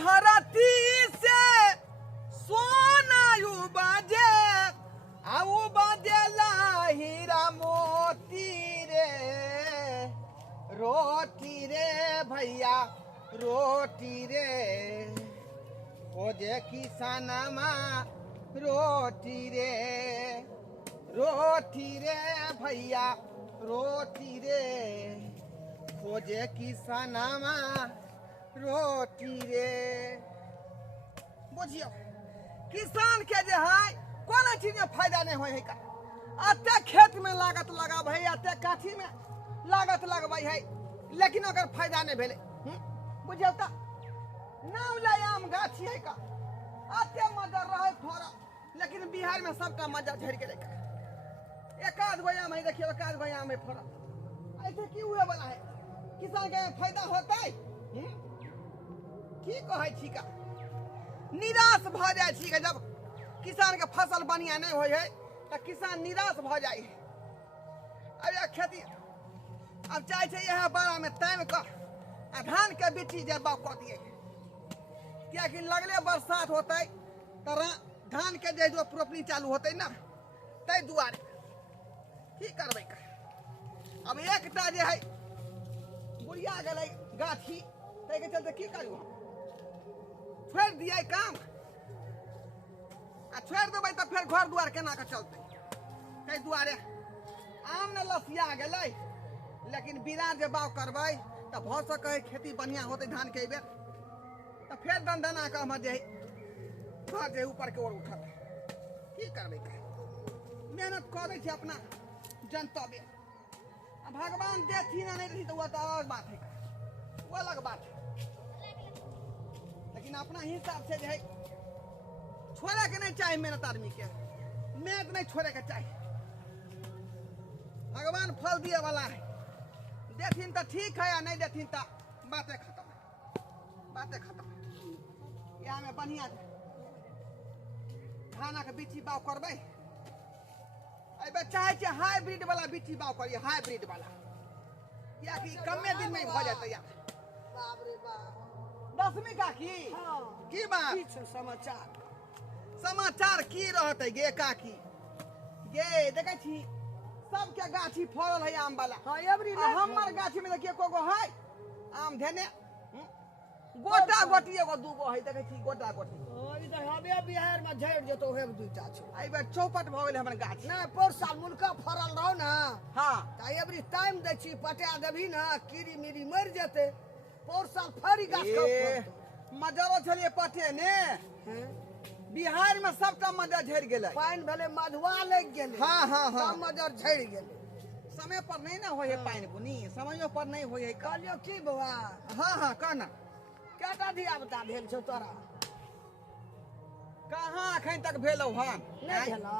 धरती से सोना उबाजे उबाजेला हीरा मोती रे रोटी रे भैया रोटी रे खोजे किसानमा रोटी रे भैया रोटी रे खोजे किसानमा रोटी रे। बुझियो किसान के जे है कोनो चीज में फायदा नहीं होय है का अते खेत में लागत लगा भाई अते काठी में लागत लगबै है लेकिन अगर फायदा नहीं भेले बुझियो त नाम लायाम गाछी है का अते मजा रहे थोड़ा लेकिन बिहार में सबका मजा झड़ के लेकर एकाध भैयाम है देखियो एकाध भैयाम में फरक ऐसे की हुए वाला है किसान के फायदा होता है की कहे छी का निराश भ जाए छी जब किसान के फसल बढ़िया नहीं हो है तो किसान निराश भ जाए अब यह खेती अब चाहे छे यह बड़ा में टाइम का धान के बिट्टी जे बाप कह दिए क्या कि लगले बरसात होते तो धान के जे जो रोपनी चालू होते ना तै दुआरे की करबै अब एकटा जे है बुढ़िया गलै गाछी तै के चलते की करू हम छोड़ दिए काम आ छोड़ देबै तो फिर घर दुआर केना के चलते तै दुआरे आम न लसिया गेलै लेकिन बिना जे बाव करबै तो भ सकै खेती बढ़िया होते धान के बेर तो फिर दंदना के हम जे घर जे ऊपर के ओर उठत की करबै मेहनत करे छे अपना जनतव्य भगवान देथिन नहीं रही तो वो तो और बात है वो अलग बात है लेकिन अपना हिसाब से जो है छोड़े के नहीं चाहिए मेहनत आदमी के मेहनत नहीं छोड़े के चाहिए भगवान फल दिए वाला है देथिन तो ठीक है या नहीं देथिन तो बातें खत्म यहाँ में बढ़िया धान के बिची बाव करबै चाहे छे हाइब्रिड वाला बिची बाव करिए हाइब्रिड वाला या कि कमे दिन में भ जाते यार बाप रे बाप दसवीं का की बात समाचार की रहते गे काकी गे देखे छी सबके गाछी फरल है आम वाला हमर गाछी में देखिए कोगो है आम धेने गोटा गोटी एगो दूगो है देखे छी गोटा गोटी हमे बिहार में झड़ जतो है दुटा छै आई बार चौपट भ गेल हमर गाछ ना पर साल मुनका फरल रहो ना हां त एवरी टाइम दै छी पटा देबी ना कीड़ी मिरी मर जेते पर साल फरी गाछ का मजरो छलिए पटे ने बिहार में सबटा मजर झड़ गेलै पाइन भेले मधुआ लग गेलै हां हां हां सब मजर झड़ गेलै समय पर नहीं ना होय है पाइन बुनी समयो पर नहीं होय है कहलियो की बवा हां हां कहना केटा धिया बता भेल छौ तोरा कहाँ अखन तक भेलौ हन नहीं भेलौ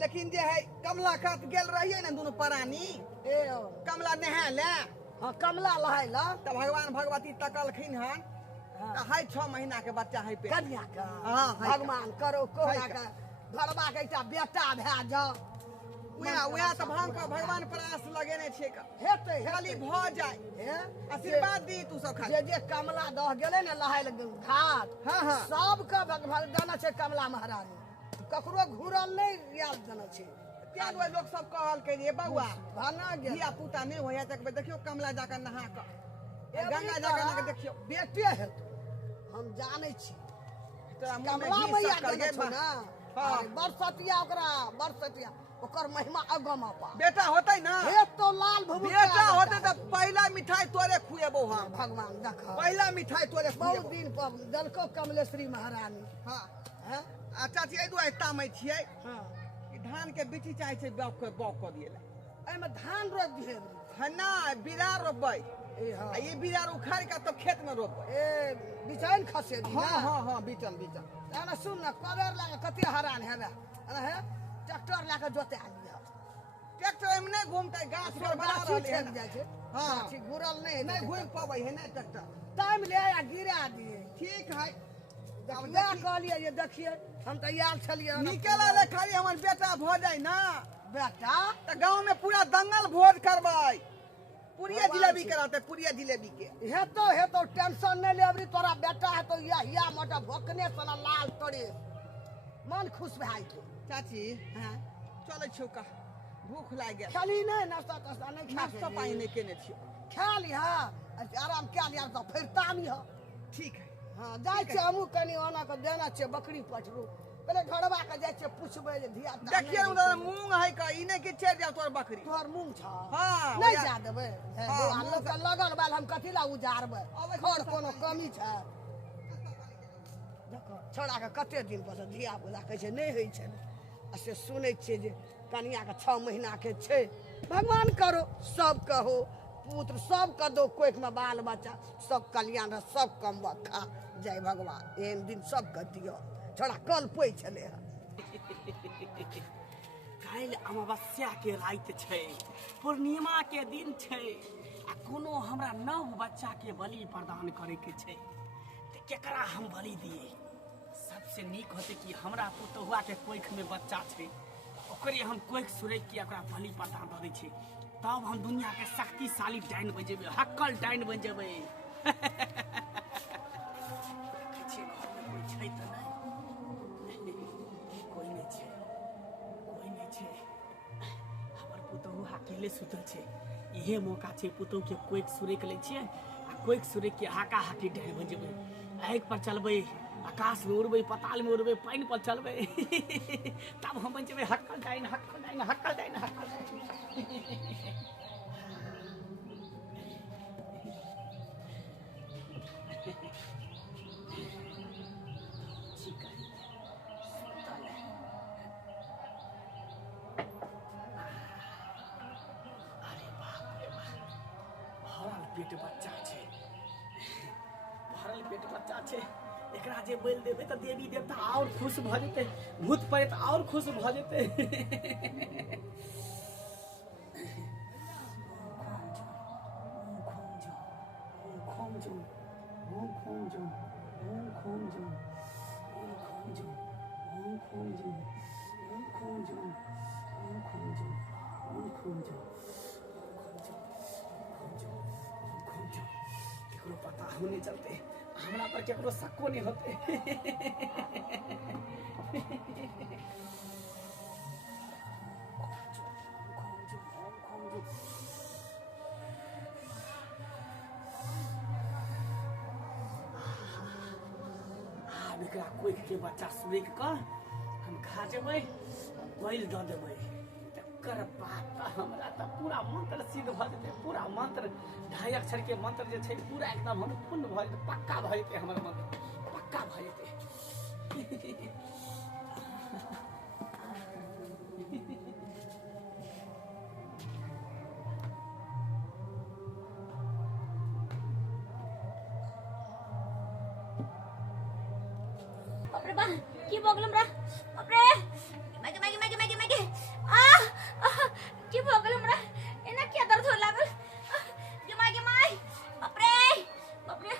लेकिन जे है कमला कात गेल रहिए ने दोनों प्राणी ए कमला नहा ले हां कमला लहाइला त भगवान भगवती तकलखिन हन त है 6 महीना के बच्चा है पे कन्या का हां भगवान करो कोना का घरबा के एकटा बेटा भै जा उया त भगवान प्रयास लगेने छे का हेते खाली भ जाए हे आशीर्वाद दी तू सब खाली जे कमला दह गेले ने लहाइल घाट हां हां सब का जाना छे कमला महारानी ककरो घुरल नहीं याद जाना छे क्या लोग सब कहल के रे बउआ भाना गे धिया पुता नहीं होया तक देखियो कमला जाकर नहा के गंगा जाकर नहा के देखियो बेटे है हम जाने छी तोरा मुंह में कमला घी मैया शक्कर के गेल ना हां बरसतिया ओकरा बरसतिया ओकर महिमा अगमा पा बेटा होतै ना हे तो लाल भभू बेटा होते त पहला मिठाई तोरे खुएबो हम भगवान देखा पहला मिठाई तोरे बहुत खुएबो दिन पर दलको कमलेश्वरी महारानी हां हैं अच्छा छी ए दुआ तामै छियै हां कि धान के बिटी चाहे छै बाप क दिएला ए में धान रोप दिए हना बिरा रोपबै ए हां आ ये बिरा उखाड़ के तो खेत में रोपबै ए बिचाइन खसे दी हां हां हां बीचन ना सुन ना कदर लागे कते हरान हेबे है ट्रैक्टर लाके जोते आ लिया ट्रैक्टर में नहीं घूमते गाछ पर बना रहले है जाय छै हां ठीक घुरल नहीं घूम पाबै है ना ट्रैक्टर टाइम ले आ गिरा दिए ठीक है या कहलिए ये देखिए हम तैयार छलिए निकला ले खाली हमर बेटा भ जाय ना बेटा त गांव में पूरा दंगल भोज करबै पूरिया जिलेबी कराते पूरिया जिलेबी के हेतो टेंशन नहीं ले अबरी तोरा बेटा है तो देहिया मोटा भोकने सना लाल तोरे मन खुश भए गेल। चाची हाँ चले छियो का भूख लाग गेल खाली नहीं नाश्ता तास्ता नहीं खा नाश्ता पानी नहीं केने छियो खा लिहा आराम क्या लिया तो फिर तामी हो। ठीक है हाँ जाय छे हमू कनी ओना के देना छे बकरी पटरू पहले घरवा के जाय छे पूछबे जे धिया देखिए उधर मूंग है का इने के चढ़ जाओ तोर बकरी तोहर मुंह छ हाँ नहीं जा देबे हाँ, लोग के लगन वाल हम कथी ला उजारबे अबे घर कोनो कमी छै देखो छोड़ा के कते दिन पर धिया पुता कहै छै नहीं होई छै आ से सुनै छियै जे कनिया के 6 महीना के छै भगवान करो सब कहो पुत्र सब कर दो कोख में बाल बच्चा सब कल्याण रह सब कम खा जय भगवान एहन दिन सब कर दियो छोड़ा कल पोई छले काल्हि अमावस्या के राति छै पूर्णिमा के दिन छै आ कोनो हमरा नव बच्चा के बलि प्रदान करे के छै ते केकरा हम बलि दिए सबसे नीक होते कि हमरा पुतहुआ के कोख में बच्चा छै ओकरे हम कोख सुरे के ओकरा बलि प्रदान दे छै तब हम दुनिया के शक्तिशाली डाइन बन जेबै हक्कल डाइन बन जेबै अकेले सुतल छै इहे मौका छै पुतहु के कोइक सुरेक लै छियै आ कोइक सुरेक के हाका हाकी डाइन बन जेबै आगि पर चलबै आकाश में उड़बै पताल में उड़बै पानि पर चलबै तब हम बन जेबै हक्कल डाइन हक्कल डाइन हक्कल डाइन हक्कल डाइन पेट बच्चा छै भरल पेट बच्चा छै एकरा जे बोल देबै तऽ देवी देवता और खुश भऽ जेतै भूत प्रेत और खुश भऽ जेतै पता होने चलते हमरा पर केकरो शक्को नहीं होते कोई के बच्चा सुरेक कर हम खा जेबै बैल दऽ देबै तकर बाद हमरा तऽ पूरा मंत्र सिद्ध भऽ जेतै पूरा मंत्र 2.5 अक्षर के मंत्र जे छै पूरा एकदम हम पूर्ण भऽ जेतै पक्का भऽ जेतै हमर मंत्र पक्का भऽ जेतै बापरे बा की बगलम रा बापरे मैगे मैगे मैगे मैगे मैगे की बगलम रा एना क्या दर्द हो लागल मागे माय बापरे बापरे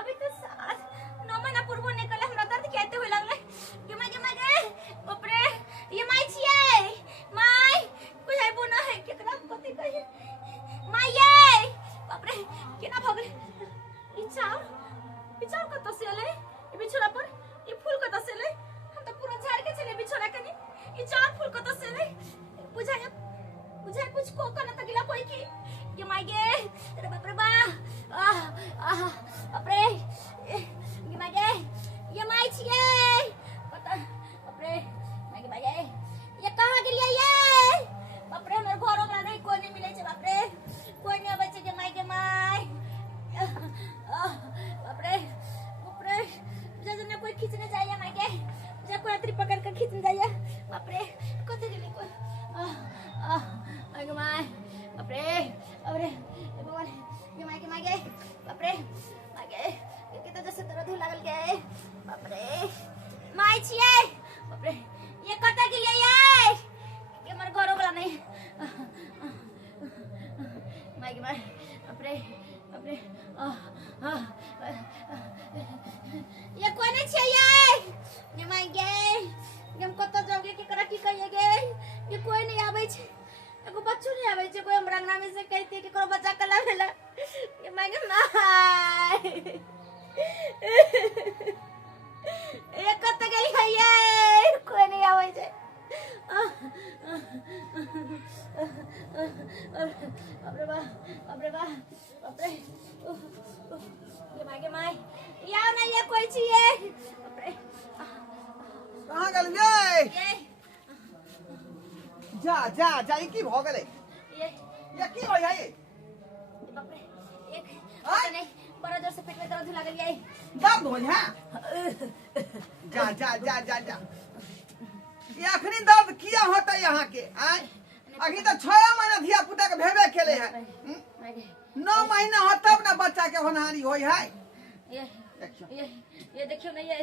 अभी तो 9 महीना पूर्व निकले हमरा दर्द कहते हुए लागले मागे मागे बापरे ये माय छिए माय कोई है बोना है कितना कथि कहि माय ये बापरे केना भगले ई चाव कत से ले ई बिछोड़ा पर ई फूल कत से ले हम तो पूरा झाड़ के चले बिछोड़ा कनी ई चार फूल कत से ले बुझाय कुछ को करना तगिला कोई की ये मागे अरे बाप रे बा बाप रे ये मागे ये माई छिए पता बाप रे मागे ये कहां गेलिए ये बाप रे हमर घर वाला नहीं कोई नहीं मिले छै बाप रे कोई नहीं आबै छै के मागे माई बाप रे जजने कोई खींचने जाइए मागे जा कोई अतरी पकड़ कर खींचने जाइए बाप रे कते गेले कोई मागे माय बाप रे भगवान ये मागे बाप रे मागे कितना जैसे दर्द हो लागल के बाप रे माय छिए बाप रे ये कते गेलिए ये के हमर घर वाला नहीं मागे माय बाप रे ये कोई नहीं चाहिए ये मांगे हम कत जाओगे कि करा की कहिएगे ये कोई नहीं आवे छे एगो बच्चो नहीं आवे छे कोई हम रंगना में से कहते कि करो बच्चा कला भेला ये मांगे माय गे माय यार ना ये कोई चाहिए बाप रे कहाँ गल ये ये जा जा जा ई की भ गेलै ये की होय है बाप रे एक पता नहीं बड़ा जोर से पेट में दर्द लागल ये दर्द होय है जा जा जा जा जा ये अखनी दर्द किया होता यहाँ के आय अभी तो 6 महीना धिया पुता के भेबे केले है 9 महीना हो तब ना बच्चा के होनहारी होय है ये देखियो ना ये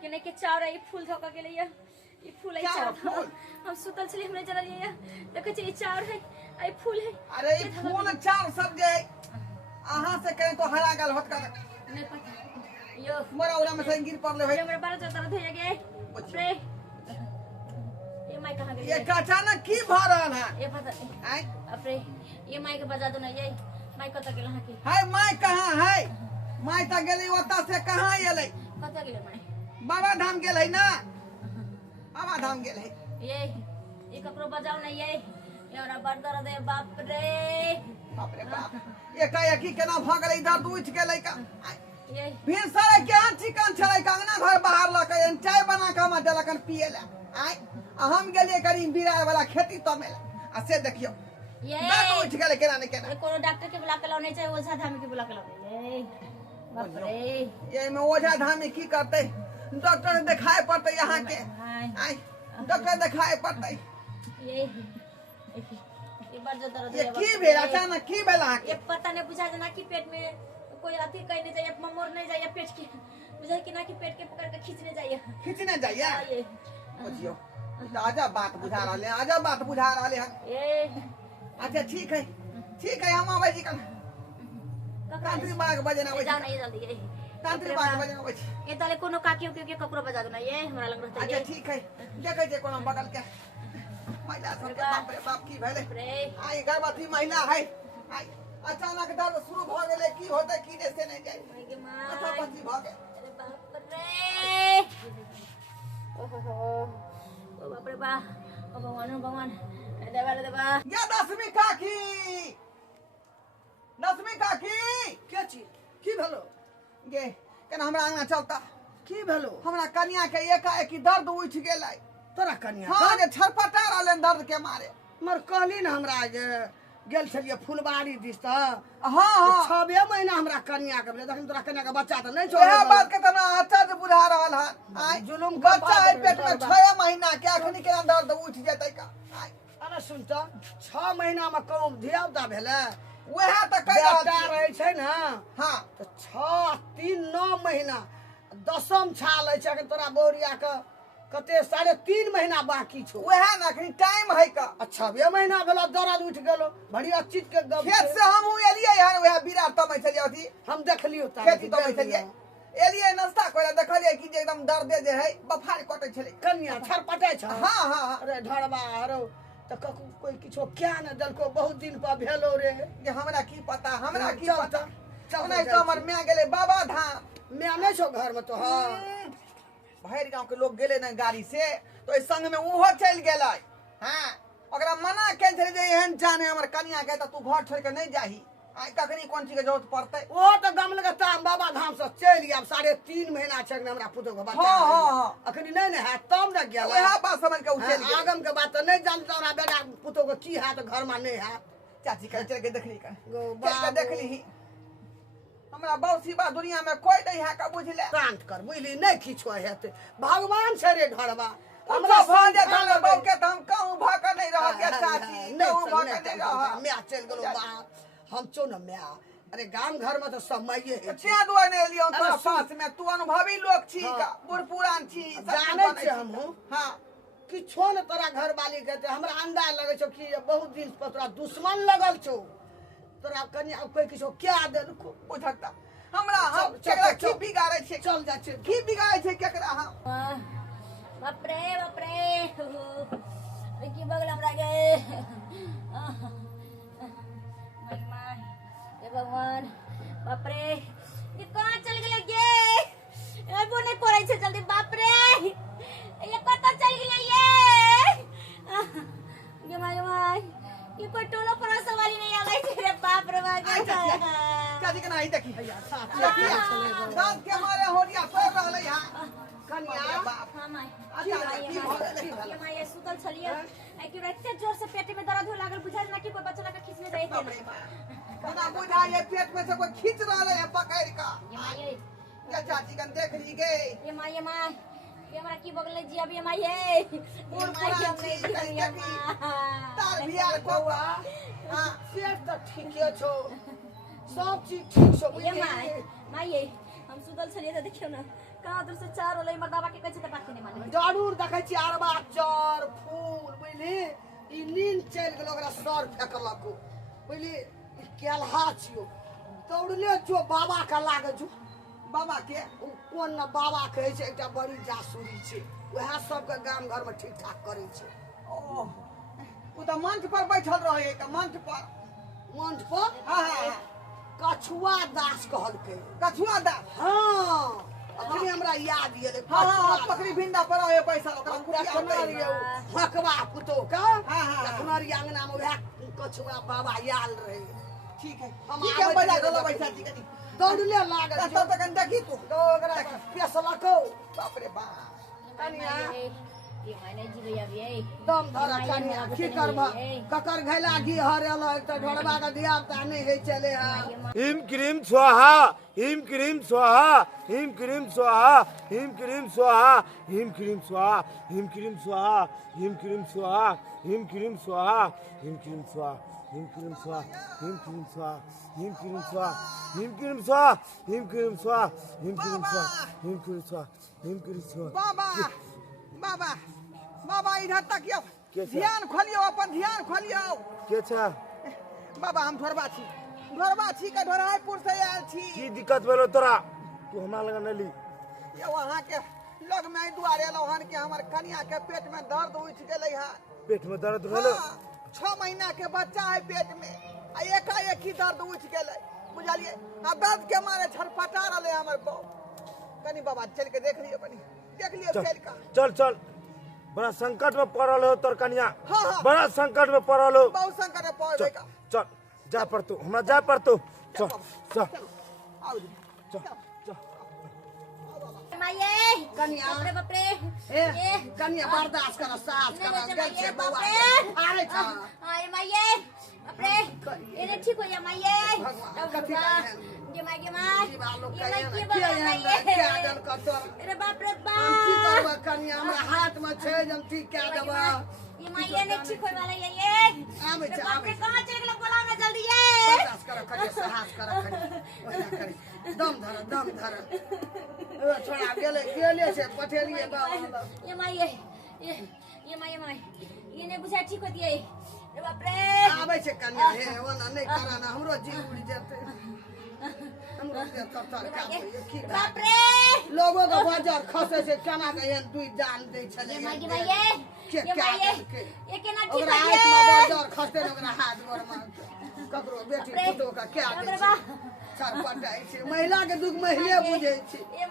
कि नहीं के चार है फूल धोका के लिए ये फूल है क्या चार फूल? हम सुतल छली हमने जरा लिए देखो ये चार है आई फूल है अरे ई फूल चार सब जे अहाँ से कहे तो हरा गल होत कर नहीं पता यो मोरा उरा में से गिर पड़ले होय मेरे बारह जो दर्द हो गए रे ये माई कहां गई ये अचानक की भ रहल है ये पता नहीं आय अपरे ये माई के बजा दो ना ये माई कत गेल हां की हाय माय कहाँ है माय त गेली ओता से कहाँ एलै कत गेल माई बाबा धाम गेलै ना बाबा धाम गेलै ये ककरो बजाओ ना ये हमरा बड़ दर्द है बाप रे बाप रे बाप एकाएकी केना भ गेलै दर्द उठ गेलै का ये फिर सारे केहन चिकन छलै कंगना घर बाहर लके चाय बना के हम देलकन पिए ला आय हम गेलिए करी बिरार वाला खेती तमेला आ से देखियो ये दर्द उठ गेलै केना ने केना ये कोनो डॉक्टर के बुला के लाने चाहिए ओझा धामी के बुला के लाने ये बाप रे ये में ओझा धामी की करते डॉक्टर से दिखाए पड़ते यहाँ के आय डॉक्टर दिखाए पड़ते ये बड़ जो दर्द ये है की भेल अचानक की भेल अहाँ ये के पता नहीं बुझा देना कि पेट में कोई अथी कहने चाहिए ममोर नहीं जाइए पेट के बुझा कि ना कि पेट के पकड़ के खींचने जाइए खींचने जाइए ये बुझियो आजा बात बुझा रहले आजा बात बुझा रहले हन ये अच्छा ठीक है हम आबै छी कल तांत्रिक बाग बजना आबै जाओ छी ना ये जल्दी ये तांत्रिक बाग बजना आबै छी ये ताले कोनो काकियो के ककरो बजा दो ना ये हमरा लग रहता अच्छा है ठीक है देखे जे कोनो बगल के महिला सब के बाप रे बाप की भेले रे आई गर्भवती महिला है आई अचानक दर्द शुरू भ गेले की होतै की ने से नहीं जाय माई के अच्छा माई पति भ गेल अरे बाप रे ओहो ओ बाप रे बा ओ भगवान देवा या दसवीं काकी के चीज की भेलो गे केना हमरा आंगना चलता की भेलो हमरा कन्या के एकाएकी दर्द उठ गेलै तोरा कन्या हाँ जे छरपटा रहले दर्द के मारे मर कहली ना हमरा जे गेल छलिए फुलबाड़ी दिस त हाँ 6 महीना हमरा कन्या के भेलै तखन तोरा कन्या के बच्चा त नहीं छोड़ वह बात के तना आश्चर्य बुझा रहल है आय जुलुम के बच्चा है बात पेट में बा। 6 महीना के अखनी के दर्द उठ जेतै का आय अरे सुन त 6 महीना में कम धियापुता भेलै वह त कह रहल बेटा छी रहै छै ना हां तो 6 3 9 महीना 10म छाल छै अखन तोरा बोरिया के कते 3.5 महीना बाकी छौ वह ना अखनी टाइम है का अच्छा 6 महीना भेला दर्द उठ गेलो बड़ी अच्छी के गप खेत छै। से हम एलियै यार वह बिरा तमै चलिए अथी हम देखलियो खेती तमै चलिए एलियै नाश्ता करे देखलियै कि जे एकदम दर्दे जे है बफार कटै छलै कन्या छरपटे छ हाँ अरे ढड़बा हरो त कोई किछो क्या न दलको बहुत दिन पर भेलो रे जे हमरा की पता हमरा की चल पता चल नहीं तो हमर मैं गेले बाबा धाम मैं नहीं छो घर में तो हाँ भैर गांव के लोग गेले ना गाड़ी से तो इस संग में उहो चल गेलै हां ओकरा मना केल छलै जे एहन जाने हमर कन्या के त तू घर छोड़ के नहीं जाही आइ कखनी कोन चीज के जरूरत पड़तै वो तो गम लगे ताम बाबा धाम से चल गया 3.5 महीना छक हमरा पुतो के बच्चा हाँ। अखनी नहीं है तब न गेल वह बात समझ के उछल गेल आगम के बात तो नहीं जानता हमरा बेटा पुतो के की है तो घर में नहीं है चाची कह चल के देखली का गो चल के बाबू। देखली ही हमरा बौसी बा दुनिया में कोई नहीं है का बुझले शांत कर बुझली नहीं किछो हेते भगवान से रे ढड़बा हमरा भांज थाने बौ के त हम कहूं भाग नहीं रह के चाची कहूं भाग नहीं रह मैं चल गेलो बा हम चो न मैं अरे गांव घर में तो समय है ते दुआ नहीं लियो तोरा अरे सुन। पास में तू अनुभवी लोग छी हाँ। का बूढ़ पुरान छी सब जाने बनै छे छी। हमहू हां किछो न तोरा घर वाली कहते हमरा अंदाज लगे छो कि बहुत दिन पर तोरा दुश्मन लगल छो तोरा कन्या कोई किछो क्या देलको बुझता हमरा हम चल, केकरा चल, की चल। बिगाड़े छे चल जा चल की बिगाड़े छे केकरा हम बाप रे अरे की बगल हमरा गे माई हे भगवान बाप रे ये कहां चल गेले गे एबो नहीं करे छे जल्दी बाप रे ये कत चल गेले ये माई ये कोई टोलो पर सवारी नहीं आवे छे रे बाप रे अच्छा, बाप चाची के नहीं देखी भैया साथ देखिए चले गो दांत के मारे होरिया पैर रहले यहाँ कन्या बाप हाँ माय अच्छा की भले ये माय सुतल छलिए आई कि एते जोर से पेट में दर्द हो लागल बुझाल ना कि कोई बच्चा लगा खींच ले जाए बाप रे बाप ना बुझा ये पेट में से कोई खींच रहले है पकड़ का ये चाची कन देख ली गई ये माय ये हमरा की बगल जी अब ये माय ये पुरान चीज कहीं देखी तार बियार कोवा हां पेट तो ठीके छो सब चीज ठीक छो ये माय हम सुतल छलिए तो देखियो ना कहां दूर से चार होले मर्दावा के कहै छै त बात नहीं माने जरूर देखै छी अरबा चर फूल बुझली ई नींद चल गेल ओकरा सर फेकलक बुझली केलहा छियो दौड़ले जो बाबा का लागे जो बाबा के उ कोन न बाबा कहै छै एकटा बड़ी जासूरी छै वएह सबके गाम घर में ठीक ठाक करै छै ओ उ त मंच पर बैठल रहे का मंच पर मंच पर हां हां कछुआ दास कहलकै कछुआ दा हां अखनी हमरा याद येले हां हां पकड़ी भिंडा पर आए पैसा ओकरा पूरा कनारी हकवा पुतो का हाँ, हाँ। कनारी अंगना में वएह कछुआ बाबा याल रहे ठीक है हम ठीक है आबै बजा छी गलो लकड़ी। पैसा ठीक है दौड़ले लागल तो तक देखी तू तो ओकरा पेसलको बाप रे बाप कनिया ये मायने जी भैया भी है दम धरा कनिया की करबा ककर घैला घी हरेल एक तो ढोड़बा के दिया ता नहीं है चले हा हिम क्रीम स्वाहा हिम क्रीम स्वाहा हिम क्रीम स्वाहा हिम क्रीम स्वाहा हिम क्रीम स्वाहा हिम क्रीम स्वाहा हिम क्रीम स्वाहा हिम क्रीम स्वाहा हिम क्रीम स्वाहा हिम क्रीम स्वाहा हिम क्रीम स्वाहा हिम क्रीम स्वाहा हिम क्रीम स्वाहा हिम क्रीम स्वाहा हिम क्रीम स्वाहा हिम क्रीम स्वाहा हिम क्रीम स्वाहा बाबा बाबा बाबा इधर तकियो के छै? ध्यान खोलियो अपन ध्यान खोलियो के छै बाबा हम ढोरबा छी के ढोराईपुर से आयल छी की दिक्कत भेलो तोरा तू हमरा लग नली ये वहां के लोग में आई दुआरे लोहन के हमर कन्या के पेट में दर्द उठ गेलै है पेट में दर्द भेलो 6 महीना के बच्चा है पेट में आ एकाएक ही दर्द उठ गेलै बुझलिए आ दर्द के मारे छटपटा रहले हमर बहू कनी बाबा चल के देख लियो चल चल का चल चल बड़ा संकट में पड़ल हो तोर कन्या हाँ, हाँ। बड़ा संकट में पड़ल हो बहुत संकट में पड़ चल गई का चल जा पड़तो हमरा जा पड़तो चल चल आओ चल चल माये कन्या। बाप रे ए कनिया बर्दाश्त कर सास कर गल छे बौआ अरे छ हाय माये बाप रे एने ठीक हो जा माये भगवान, कथी कहन? ये माय ये माय की बात लोग ये माय कहे की ना, बात के माये के आदल कर तो अरे बाप रे हम की बाप करबा कनिया हमरा हाथ में छे जम ठीक के देबा ये माये ने ठीक होय वाला ये आबै छै, बाप रे आबै छै। कहां चल गेलो बोलाओ ना जल्दी ये बर्दाश्त कर कनिया साहस कर कनिया ओना करे दम धर ओ छोड़ा गेले छे पठेलिए बाबा ये माये ये माये ये ने बुझा ठीक होती है अरे बाप रे आबै छे कनिया हे ओना नहीं करा ना हमरो जीव उड़ जेते हमरो के कतर का की बाप रे लोगों का बाजार खसे से केना के एहन दुई जान दे छले ये माये के ये क्या माये के ये केना ठीक ओकरा होती हाथ में है बाजार खसते न ओकरा हाथ गोर में ककरो बेटी पुतो का क्या दे बाप रे छै छरपटाई छै महिला के दुख महिले बुझे छै ये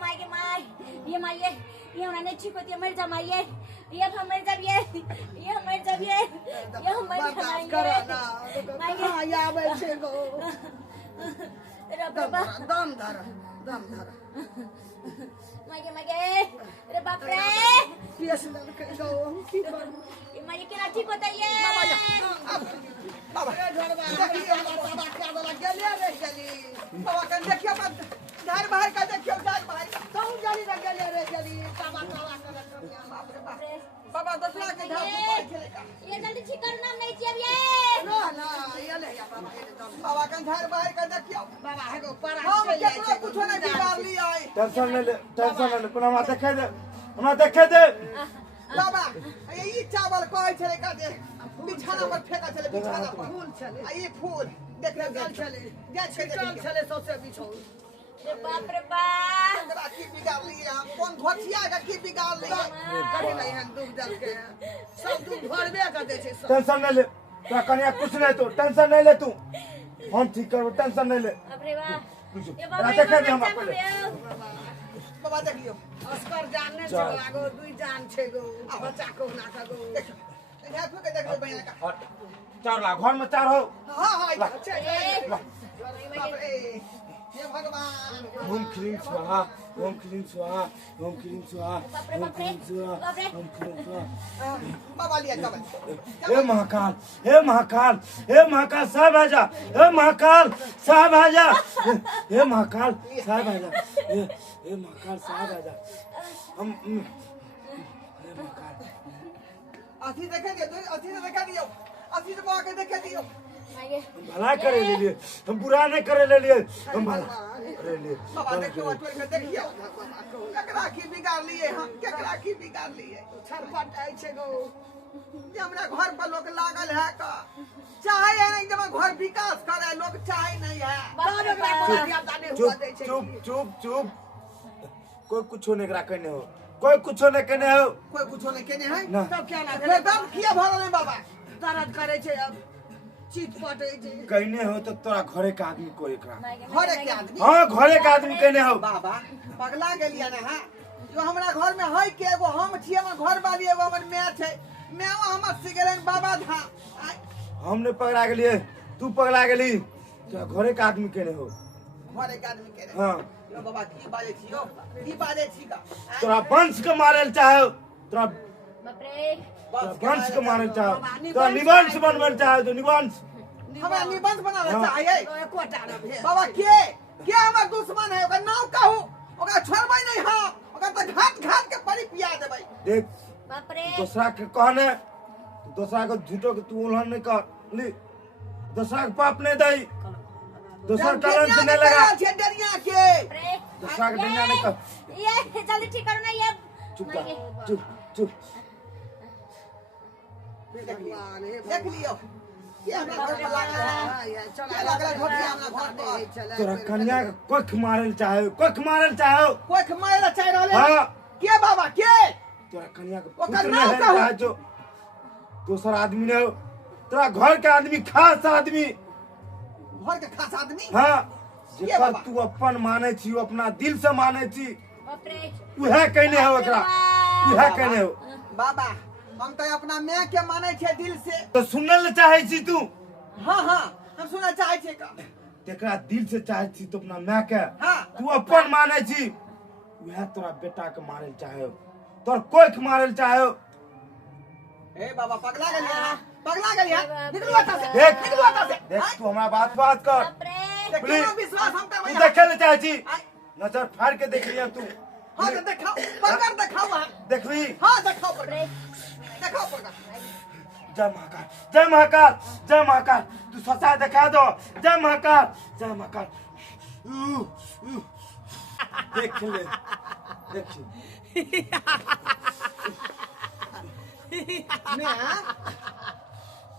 माये ये हमरा नहीं ठीक होती है मर जा माये ये हम मर जा ये हम मर जा ये हम मर जा बर्दाश्त कर ना माये कहां आबै छै गो अरे दम बाबा धर दम धर माये अरे बाप रे पेश न के गो हम की करू ये माये केना ठीक होता है बाबा ए झड़बा देखिए हमरा बाबा क्या बोला गेले रे गेली बाबा कन देखियो मत धार बाहर का देखियो धार बाहर का कहूं जली रे गेले रे गेली बाबा कर कनिया बाप रे बाप बाबा दूसरा के धार पर चलेगा ये जल्दी ठीक करना नहीं चाहिए ना ये ले या बाबा ये दम बाबा कन धार बाहर का देखियो बाबा है गो परा हम केकरो कुछो नहीं बिगाड़ लिया है टेंशन ले पर हमरा देखे दे बाबा ये चावल कहै छले का दे बिछाना पर फेंका छले बिछाना पर फूल चले आ ये फूल देख ले चल चले जांच के चल देखियो चले सबसे बिछो अरे बाप रे बाप एकरा की बिगाड़ लिया हम कौन घोटिया का की बिगाड़ लिया कभी नहीं हम दुख दल के सब दुख भरबे कर दे छै सब टेंशन नहीं ले तोरा कन्या कुछ नहीं तो टेंशन नहीं ले तू हम ठीक करबो टेंशन नहीं ले बाप रे बाप ये हमरा बाप देखे दे हमरा रे पहले बाबा देखियो अस्कर जानने छै आगो दुई जान छै गो बच्चा को ना का गो इधर फुक के देखियो बहन का चार लाख घर में चार हो हां हां चल बाप रे हे भगवान ओम क्लीम स्वाहा ओम क्लीम स्वाहा ओम क्लीम स्वाहा बाप रे, ओम बाप रे, क्लीम स्वाहा बाप रे। ओम क्लीम स्वाहा बाबा लिया कबल हे महाकाल हे महाकाल हे महाकाल साहब आजा हे महाकाल साहब आजा हे महाकाल साहब आजा हे महाकाल साहब आजा हम हे महाकाल अथी देखे दियो अथी से देखे दियो अथी से बाबा के देखे दियो मागे हम भला करे ले लिए हम बुरा नहीं करे ले लिए हम भला करे ले बाबा देखियो अटोल में देखियो केकरा की बिगाड़ लिए हम केकरा की बिगाड़ लिए छरपट आई छे गो जे हमरा घर पर लोग लागल है का चाहे है नहीं जब घर विकास करे लोग चाहे नहीं है तब एकरा कोनो ज्यादा नहीं हुआ चुप दै छे चुप चुप चुप कोई कुछ नहीं करा कहने हो कोई कुछ नहीं कहने हो कोई कुछ नहीं केने है ना तब क्या ना फिर तब किया भरल है बाबा दर्द करे छे अब चित पटे छे कहने हो तो तोरा घरे का आदमी को एकरा घरे के आदमी हाँ घरे का आदमी कहने हो बाबा पगला गेलिया ना है जो हमरा घर में है के एगो हम छी हमर घर वाली एगो हमर माय छै माय हमर सिगरेट बाबा था हमने पकड़ा के लिए तू पकड़ा गेली तो घरे का आदमी कहने हो घरे के आदमी के हाँ यो बाबा की बाजे छियो की बाजे छी का तोरा वंश के मारे ले चाहे तोरा बाप रे वंश के मारे ले चाहे तोरा निवंश बनवे ले चाहे तो निवंश हमरा निबंध बनावे हाँ। चाहिए तो एकोटा ना भेल बाबा के हमर दुश्मन है ओकर नाम कहू ओकरा छोड़बै नहीं हम ओकरा त घाट घाट के परी पिया देबै देख बाप रे दूसरा के कहने दूसरा को झूठो के तू उल्लंघन नहीं कर ली दूसरा के पाप नहीं दई दूसरा टलन से नहीं लगा छे डरिया के बाप रे दूसरा के डंडा नहीं कर ये जल्दी ठीक करो ना ये चुप मागे। कर चुप चुप भगवान हे देख लियो के हमरा घर में लागल है क्या लागल घोटिया हमरा घर पर तोरा कन्या के कोख मारल चाहे कोख मारल चाहे कोई मारे चाह रहले हाँ के बाबा के तोरा कन्या के ओकर पुत्र नाम नहीं कहू। है जो दूसरा आदमी ने हो तोरा घर के आदमी खास आदमी घर के खास आदमी हाँ के जेकर बाबा? तू अपन माने छी अपना दिल से माने छी बाप रे उहे कहने हो एकरा उहे कहने हो बाबा हम तो अपना माँ के माने छे दिल से तो सुनने ले चाहे छी तू हाँ हाँ हम सुनना चाहे छे का तेकरा दिल से चाहे छी तो अपना माँ के हाँ तू अपन माने छी उहे तोरा बेटा के मारे चाहे तोर कोख मारे चाहे ए बाबा पगला गेलिया निकलू आता से देख निकलू आता से देख तू हमारा बात कर बाप रे ते प्लीज। केना विश्वास हम तू करबै देखे ले चाहे छी आय। नजर फाड़ के देख लिया तू हाँ तो दिखाओ पकड़ दिखाओ वहाँ देखली हाँ दिखाओ पकड़ दिखाओ पकड़ जय महाकाल जय महाकाल जय महाकाल तू सच्चाई दिखा दो जय महाकाल जय महाकाल देख ले देख मैं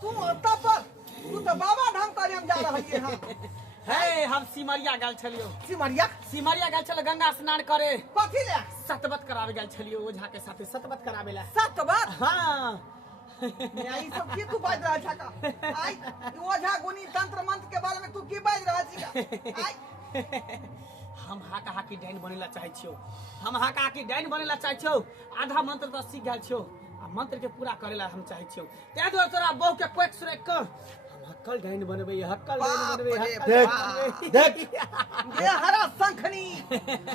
तू तो बाबा धाम करे हम जा रहे हैं हे हम सिमरिया गेल छलियो सिमरिया सिमरिया गेल छल गंगा स्नान करे कथी ले सतबत करावे गेल छलियो ओझा के साथे सतबत करावे ला सात बार हाँ मैं ई सब की तू बाज रहा छा का आई ओझा गुनी तंत्र मंत्र के बारे में तू की बाज रहा छी का आई हम हाका हाकी डाइन बनेला चाहे छियो हम हाका हाकी डाइन बनेला चाहे छियो आधा मंत्र तो सीख गेल छियो आ मंत्र के पूरा करेला हम चाहे छियो ते दुआरे तोरा बहु के कोक सुने क हम हक्कल डाइन बनबे हक्कल डाइन बनबे देख देख ये हरा शंखनी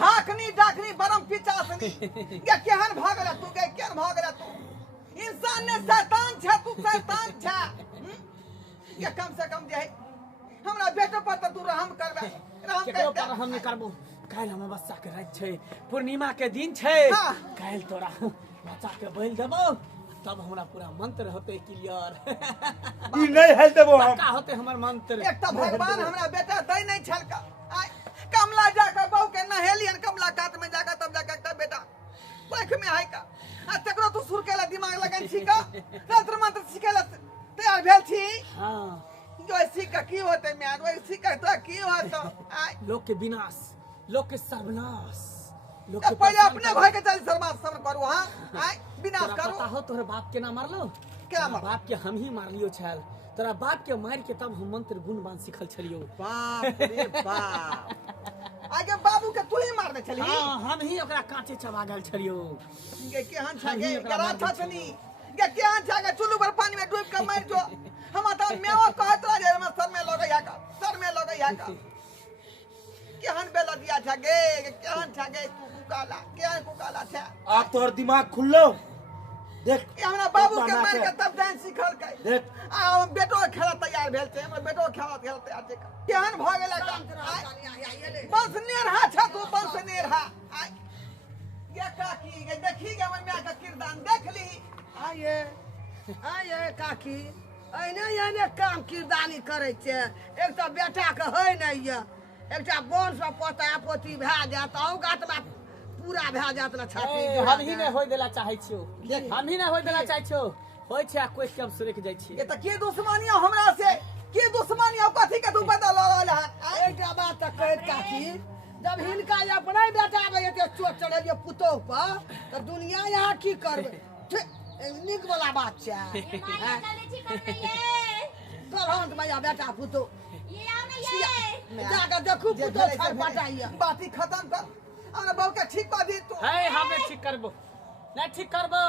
हाकनी डाकनी बरम पिचासनी ये केहन भागला तू के केहन भागला तू इंसान ने शैतान छा तू शैतान छा ये कम से कम जे है हमरा बेटो पर तो तू रहम करबे रहम केकरो कर पर हम नहीं करबो काल हम बच्चा के रात छै पूर्णिमा के दिन छै हाँ। काल तोरा बच्चा के बैल देबो तब हमरा पूरा मंत्र होते क्लियर ई नहीं हेल देबो हम पक्का होते हमर मंत्र एक तो भगवान हमरा बेटा दई नहीं छलका आय कमला जाकर बहू के नहेलियन कमला कात में जाकर तब जाकर एकटा बेटा पैख में है का आ तकरो तू सुर केला दिमाग लगन छी का तंत्र मंत्र सिखेला तैयार भेल छी हां जो सीख का की होते मैं वो सीख का तो की होता आय लोक के विनाश लोक के सर्वनाश लोक तो के पहले परेशान अपने करू। घर के चल शर्मा शर्म करू हां आय विनाश तोरा करू पता हो तोहर बाप केना मारलो केना तोरा मारलो? बाप के हम ही मारलियो छल तोरा बाप के मार के तब हम मंत्र गुणवान सिखल छलियो बाप रे बाप आगे बाबू के तू ही मारने चली हां हम ही ओकरा कांचे चबा गेल छलियो के केहन छा हम के ही ओकरा गरा मार था दै छनी के केहन छा के चुल्लू पर पानी में डूब के मर जो हम तो मेवा कहत रह जे सर में लगैया का केहन बेला दिया था गे केहन था गे तू कुकाला केहन कुकाला था आप तोहर दिमाग खुल्लो देख ये हमरा बाबू के बना मार के। के तब डांस सिखल के देख आ हम बेटो खेला तैयार भेल छे हमर बेटो खेला तैयार छे केहन भ गेला का बंस नेरहा छ तू बंस नेरहा आय ये काकी ये देखी गे हमर माय का किरदान देख ली आये काकी एने काम किरदानी करे छे एक तो बेटा के है नहीं ये एकटा बोन से पोता पोती भए जात औ गात में पूरा भए जात ना छाती हम ही नहीं होय देला चाहै छियो हम ही नहीं होय देला चाहै छियो होय छै आ कोई कब सुरख जाइ छी ये त के दुश्मनी हमरा से के दुश्मनी कथी के तू पता ल रहल है एकटा बात त कहत काकी जब हिनका अपने बेटा आवे एते चोट चढ़लिए पुतोह पर तो दुनिया यहाँ की करबे निक वाला बात छै ये माया जल्दी ठीक कर ये तुरंत मैया बेटा पुतोह ये आओ ना ये जाके देखू जे पुतोह भेलै से छर भेलै। पटाइया बाती खत्म कर हमरा बहू के ठीक कर दी तू है हम ठीक करबो नहीं ठीक करबो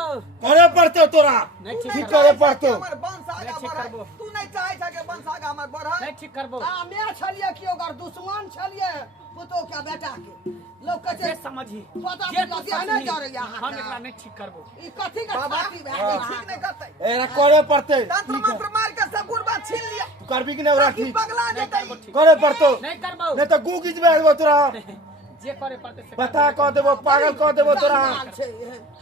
करे पड़ते तोरा नहीं ठीक ठीक करबो करे पड़तो हमर वंश आगा नहीं ठीक बढ़े करबो। तू नहीं चाहे छ के वंश आगा हमर बढ़े नहीं ठीक करबो मैं छलिए कि ओकर दुश्मन छलिए पुतोह के बेटा के लोग जे कहे समझी पता जे चला तू दिया नहीं जा समझी रही यहाँ हम का। एकरा नहीं ठीक करबो ई कथी के बाबा छाती भए ठीक गेल नहीं करते एरा करे पड़ते तंत्र मंत्र मार के सब गुरबा छीन लिया तू करबी कि नहीं ओकरा ताकि ठीक पगला नहीं जेतै करबो ठीक करे पड़तो नहीं करबो नहीं तो गू गिज में तोरा जे करे पड़ते से बता कह देबो पागल कह देबो तोरा दाल छै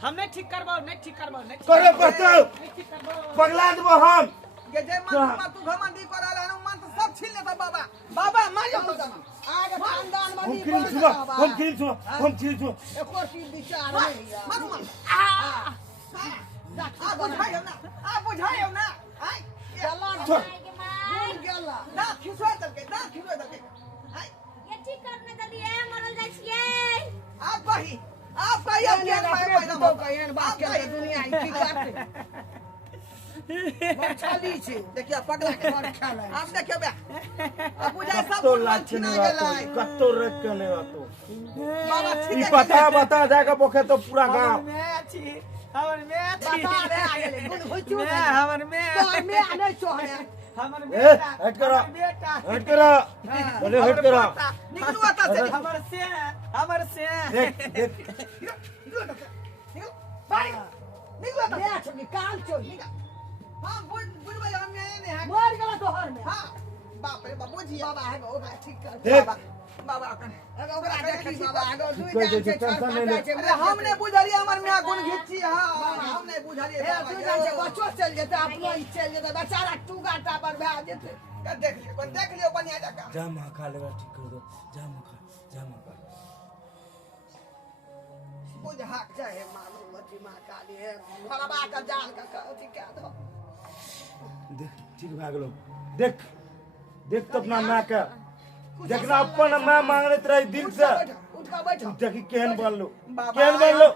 हम नहीं ठीक करबो नहीं ठीक करबो नहीं ठीक करे करबो, पड़तो नहीं ठीक करबो पगला देबो हम के जे मंत्र तू घमंडी करल है मंत्र सब छीन लेता बाबा बाबा मारियो तो आगे खानदान में हम नहीं क्रीम छुआ हम क्रीम छुआ हम क्रीम छुआ एको चीज विचार नहीं है मारू मारू आ आ बुझाइयो ना आ बुझाइयो ना आय चला छोड़। के माय भूल गेला दांत खिसवा दलके आय ये ठीक करने जल्दी है मरल जाइ छियै आप कही अब ये क्या अपने पुतोह के एहन बात के दुनिया ई की करते बड़ छली छै देखिए पगला के बड़ ख्याल है आप देखियो बे अब बुझाइ सब तो कुछ लाच छीना नहीं रहतो गेलै कत्तो रख के नहीं रहतो बाबा ई ठीक बता जाके बोखे तो पूरा गांव हमर मैं छी बता दे आ गेले गुण होइचू मैं हमर मैं तोर में आने छोड़े हमर ए बेटा हट करो हमर बेटा हट करो बोले हट करो निकलू आता से हमर से देख देख निकल भाई निकल आता मैं छोड़ी काल छोड़ी हां बुझ भाई हम नहीं है मर गेला तोहर में हां बाप रे बाबू जी बाबा है ओकरा ठीक कर देख बाबा कन ओकरा देखी बाबा आगे दुई कोई जान से टेंशन नहीं ले। अरे हमने बुझलिए हमर मियां गुण घिची हां हमने बुझलिए ए दुई जान से बच्चो चल जेते अपनो ही चल जेते बेचारा टूगा टापर भए जेते देख लियो बढ़िया जगह जा मां खा लेगा ठीक कर दो जा मां खा बुझ हाक चाहे मालूम मती मां काली है भरबा का जान का अथी क्या दो देख ठीक भाग लो देख देख तो अपना मां का देखना अपन मां मांगने रही दिल से उठ का बैठो देखी केहन बन लो बाबा केहन बन लो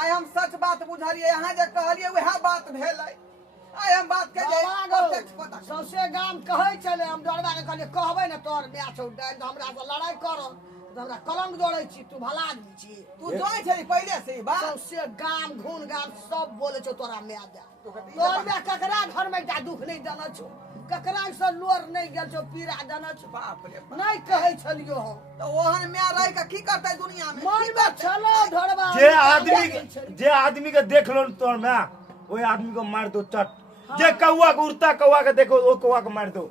आय हम सच बात बुझलिए यहाँ जे कहलिए वह बात भेल आय हम बात के जे प्रत्यक्ष पता सौसे गाम कहै छले हम डरबा के कहलिए कहबै न तोर ब्याह छौ डाल हमरा से लड़ाई कर हमरा कलंक जोड़ै छी तू भला आदमी छी तू जोई छली पहले से ही बात सौसे गाम घून गाम सब बोले छौ तोरा में जा तोर ब्याह ककरा घर में एकटा दुख नहीं जाना छौ ककरा से लोर नहीं गेल छौ पीड़ा जाना छौ बाप रे बाप। नहीं कहै छलियो हम तो ओहन में रह के की करते दुनिया में मन में छलो ढोरबा जे आदमी के देख लो तोर में वही आदमी को मार दो चट जे कौआ के उड़ता कौआ के देखो वो कौआ को मार दो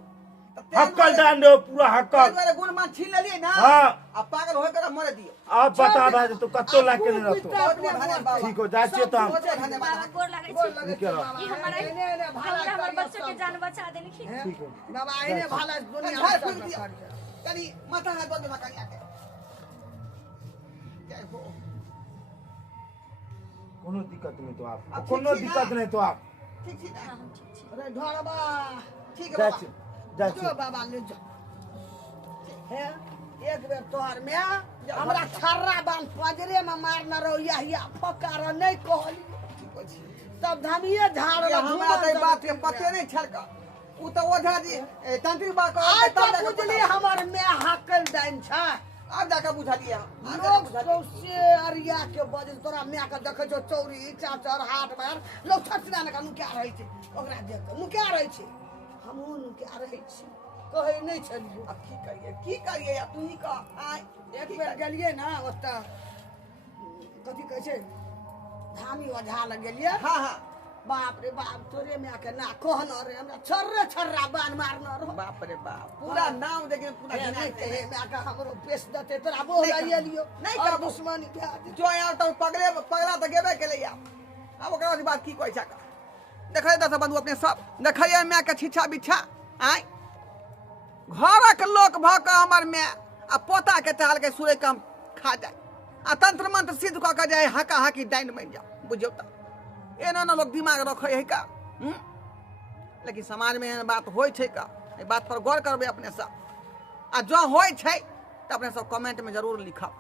हक्कल डाल दो पूरा हक्कल मेरे गुण मान छीन लेलिए ना हाँ अब पागल होए कर मर दियो अब बता भाई तो कत्तो लाग के नहीं रहतो बहुत बहुत धन्यवाद ठीक हो जा छिए तो हम बहुत बहुत धन्यवाद बाबा गोर लागै बोल छी लगे ठीक है ई हमारा हमरा हमर बच्चा के जान बचा देनी ठीक ठीक है बाबा इने भला दुनिया घर में खुल सब दिया कर दिया। कनी माथा हाथ दो मकान आके क्या हो कोनो दिक्कत नहीं तो आप अब कोनो ठीक छी दिक्कत ना? नहीं तो आप ठीक ठीक ना अरे ढोरबा ठीक है जा बाबा छिए जा जो छिए बाबा ले जा है एक बेर तोहर में हमरा छर्रा बांध पंजरे में मारना रहो या फकार नहीं कहली ठीक हो छी तब धनिये झाड़ ये हमरा तो ई बात के पते नहीं छलका उ तो ओझा जी तांत्रिक बा को आज तो बुझली हमर में हकल डाइन छ अब जाके बुझलिए लोग सौसे अरिया के बजे तोरा में के देखे छौ चौरी चाचर हाट बार लोग छटना न नुक्या रहै छै ओकरा देख के नुक्या रहै छै हमहू नुक्या रहै छी कहै नहीं छलिए। अब की करिए या तू ही कह आय एक बेर गेलिए ना ओतऽ कथी कहै छै धामी ओझा लग गेलिए। हाँ हाँ बाप रे बाप तोरे में आके ना कहना रे हमरा छर्रे छर्रा बान मारना रहो। बाप रे बाप पूरा नाम देखे पूरा हे गिना नहीं के कहे मैं आके हमरो पेश देते तोरा बोल आइए लियो नहीं और करबो। दुश्मनी भए जेतै। जो यार तो पगला तो गेबे केले या अब ओकरा बाद बात की कहै छका देखै दस बंधु अपने सब देखैया माय के छिछा बिछा आय घरक लोक भ के हमर माय आ पोता के ताल के सूर्य कम खा जाए आ तंत्र मंत्र सिद्ध क के जाए हका हकी डाइन बन जा बुझियो त एना न लोग दिमाग रखै है का लेकिन समाज में एहन बात होइ छै का ए बात पर गौर करबै अपने सब आ जो होइ छै त अपने सब कमेंट में जरूर लिखब।